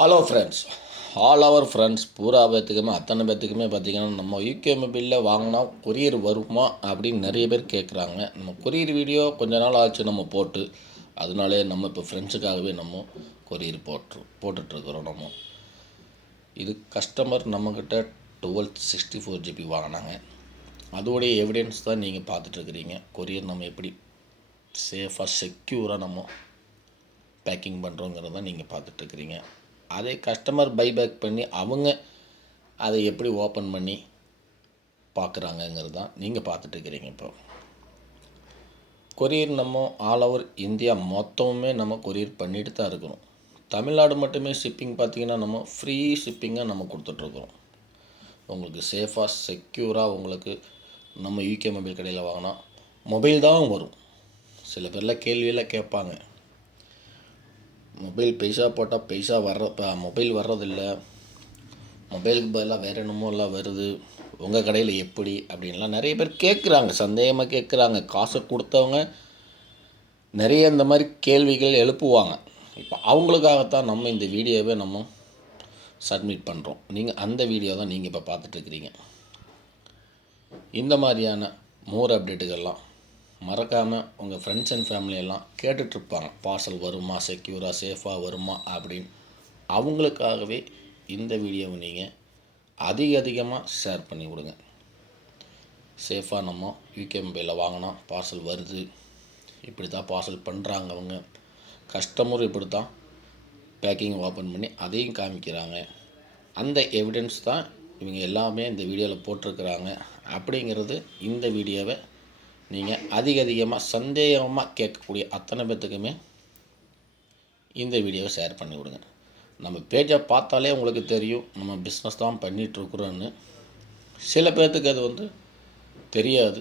Hello friends, all our friends பூரா பேத்துக்குமே அத்தனை பேத்துக்குமே பார்த்திங்கன்னா நம்ம யூகே மொபைலில் வாங்கினா கொரியர் வருமா அப்படின்னு நிறைய பேர் கேட்குறாங்க. நம்ம கொரியர் வீடியோ கொஞ்ச நாள் ஆச்சு நம்ம போட்டு, அதனாலே நம்ம இப்போ ஃப்ரெண்ட்ஸுக்காகவே நம்ம கொரியர் போட்டுட்ருக்குறோம். இது கஸ்டமர் நம்மக்கிட்ட 1264 GB வாங்கினாங்க. அதோடைய எவிடன்ஸ் தான் நீங்கள் பார்த்துட்ருக்குறீங்க. கொரியர் நம்ம எப்படி சேஃபாக செக்யூராக நம்ம பேக்கிங் பண்ணுறோங்கிறது தான் நீங்கள் பார்த்துட்ருக்குறீங்க. அதை கஸ்டமர் பைபேக் பண்ணி அவங்க அதை எப்படி ஓப்பன் பண்ணி பார்க்குறாங்கங்கிறது தான் நீங்கள் பார்த்துட்ருக்கிறீங்க. இப்போ கொரியர் நம்ம ஆல் ஓவர் இந்தியா மொத்தமுமே நம்ம கொரியர் பண்ணிட்டு தான் இருக்கிறோம். தமிழ்நாடு மட்டுமே ஷிப்பிங் பார்த்திங்கன்னா நம்ம ஃப்ரீ ஷிப்பிங்காக நம்ம கொடுத்துட்ருக்குறோம். உங்களுக்கு சேஃபாக செக்யூராக உங்களுக்கு நம்ம யூகே மொபைல் கடையில் வாங்கினா மொபைல் தான் வரும். சில பேரில் கேள்வியெல்லாம் கேட்பாங்க, மொபைல் பைசா போட்டால் பைசா மொபைல் வர்றதில்ல, மொபைலுக்கு பதிலாக வேறு என்னமோ எல்லாம் வருது, உங்கள் கடையில் எப்படி அப்படின்லாம் நிறைய பேர் கேட்குறாங்க, சந்தேகமாக கேட்குறாங்க. காசை கொடுத்தவங்க நிறைய இந்த மாதிரி கேள்விகள் எழுப்புவாங்க. இப்போ அவங்களுக்காகத்தான் நம்ம இந்த வீடியோவை நம்ம சப்மிட் பண்ணுறோம். நீங்கள் அந்த வீடியோ தான் நீங்கள் இப்போ பார்த்துட்ருக்கிறீங்க. இந்த மாதிரியான மோர் அப்டேட்டுகள்லாம் மறக்காமல் உங்கள் ஃப்ரெண்ட்ஸ் அண்ட் ஃபேமிலியெல்லாம் கேட்டுட்ருப்பாங்க, பார்சல் வருமா, செக்யூராக சேஃபாக வருமா அப்படின்னு. அவங்களுக்காகவே இந்த வீடியோவை நீங்கள் அதிகமாக ஷேர் பண்ணி விடுங்க. சேஃபாக நம்ம யூகே மொபைலில் வாங்கினா பார்சல் வருது, இப்படி தான் பார்சல் பண்ணுறாங்க அவங்க, கஸ்டமரும் இப்படி தான் பேக்கிங் ஓப்பன் பண்ணி அதையும் காமிக்கிறாங்க. அந்த எவிடன்ஸ் தான் இவங்க எல்லாமே இந்த வீடியோவில் போட்டிருக்கிறாங்க. அப்படிங்கிறது இந்த வீடியோவை நீங்கள் அதிகமாக சந்தேகமாக கேட்கக்கூடிய அத்தனை பேர்த்துக்குமே இந்த வீடியோவை ஷேர் பண்ணி விடுங்க. நம்ம பேஜை பார்த்தாலே உங்களுக்கு தெரியும் நம்ம பிஸ்னஸ் தான் பண்ணிகிட்ருக்குறோன்னு. சில பேர்த்துக்கு அது தெரியாது,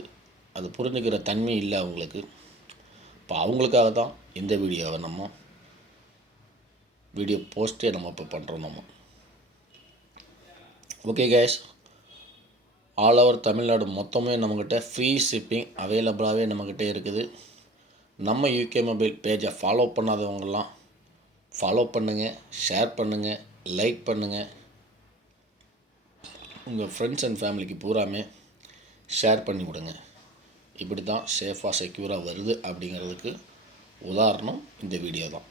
அது புரிஞ்சுக்கிற தன்மை இல்லை அவங்களுக்கு. இப்போ அவங்களுக்காக தான் இந்த வீடியோவை நம்ம வீடியோ போஸ்ட்டே நம்ம இப்போ பண்ணுறோம். நம்ம okay case, all over Tamil Nadu மொத்தமே நம்மக்கிட்ட ஃப்ரீ ஷிப்பிங் அவைலபிளாகவே நம்மக்கிட்ட இருக்குது. நம்ம யூகே மொபைல் பேஜை ஃபாலோ பண்ணாதவங்கெல்லாம் ஃபாலோ பண்ணுங்கள், ஷேர் பண்ணுங்கள், லைக் பண்ணுங்கள். உங்கள் ஃப்ரெண்ட்ஸ் அண்ட் ஃபேமிலிக்கு பூராமே ஷேர் பண்ணி விடுங்க. இப்படி தான் சேஃபாக செக்யூராக வருது அப்படிங்கிறதுக்கு உதாரணம் இந்த வீடியோ தான்.